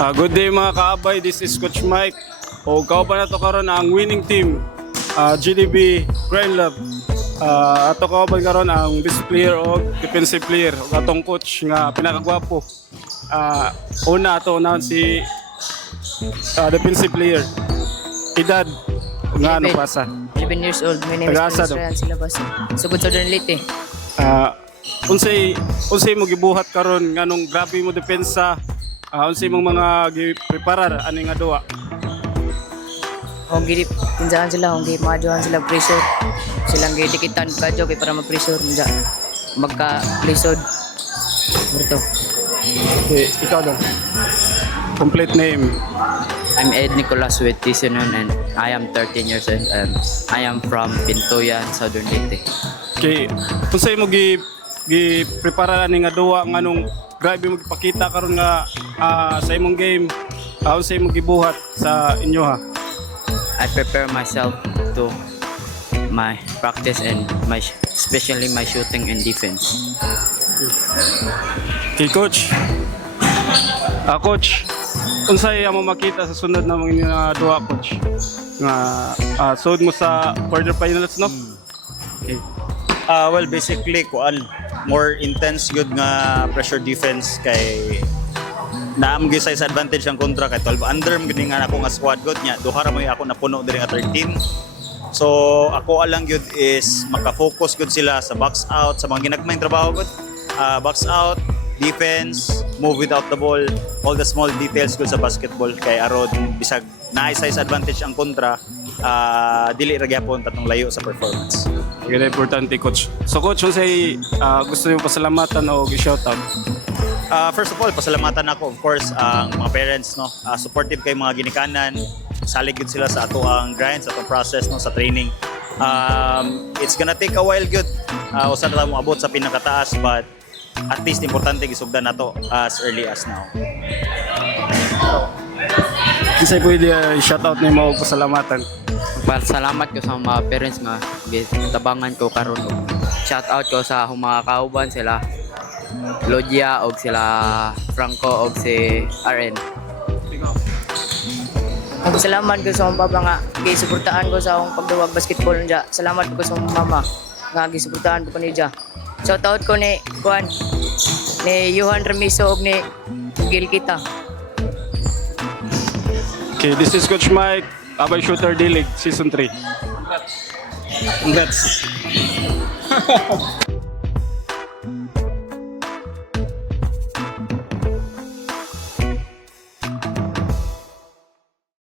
Good day mga kaabay, this is Coach Mike. O kauban nato karon ang winning team, GDB Grand Lab. Ato kauban karon ang best player o defensive player o atong coach nga pinakagwapo. Una ato unahon si defensive player. Edad nga ano pasa. 11 years old. My name Taga-asa is daw. Ryan Silabas. Sugod sa Leyte. Unsay mo gibuhat karon nganong grabe mo depensa. Unsay mong mga gipreparar ani nga duwa. Kung gilip, pinsahan sila, kung maadyohan sila pressure. Silang gidikitan kadyo kay para ma-pressure. Magka-lisod. Berto. Okay, ikaw daw. Complete name. I'm Ed Nicolas with Tisenon and I am 13 years old and I am from Pintuyan, Southern Leyte. Okay, unsay mo gi-prepara ni nga duwa nganong grabe mo gipakita karon nga sa imong game. Unsay mo gibuhat sa inyo ha? I prepare myself to my practice and especially my shooting and defense. Okay, coach. Coach, unsay amo makita sa sunod na mga nga duwa, coach? Nga sud mo sa quarterfinals, no? Okay. Well, basically, kuan more intense good nga pressure defense kay naam gyud size advantage ang kontra kay 12 under gid nga ako nga squad good nya duha ra mo ako napuno diri nga 13. So ako alang gyud is maka-focus good sila sa box out sa mga ginagmayng trabaho good. Box out, defense, move without the ball, all the small details good sa basketball kay aron bisag naay size advantage ang kontra, dili ra gyapon tatong layo sa performance. Very importante, coach. So coach, unsay gusto niyo pasalamatan o gi-shoutout? First of all, pasalamatan ako of course ang mga parents no. Supportive kay mga ginikanan. Salig gud sila sa ato ang grind, sa atong process no sa training. It's gonna take a while good. Usa na mo abot sa pinakataas but at least importante gisugdan nato as early as now. Unsay pwede i-shoutout nimo o pasalamatan? Salamat ko sa mga parents nga tabangan ko karon. Shout out ko sa mga kauban sila Logia og sila Franco og si RN. Salamat ko sa mga baba nga gisuportahan ko sa akong pagduwag basketball niya. Salamat ko sa mga mama nga gisuportahan ko niya. Shout out ko ni Juan, ni Johan Remiso og ni Gil Kita. Okay, this is Coach Mike, Abay Shooter D-League Season 3. Congrats.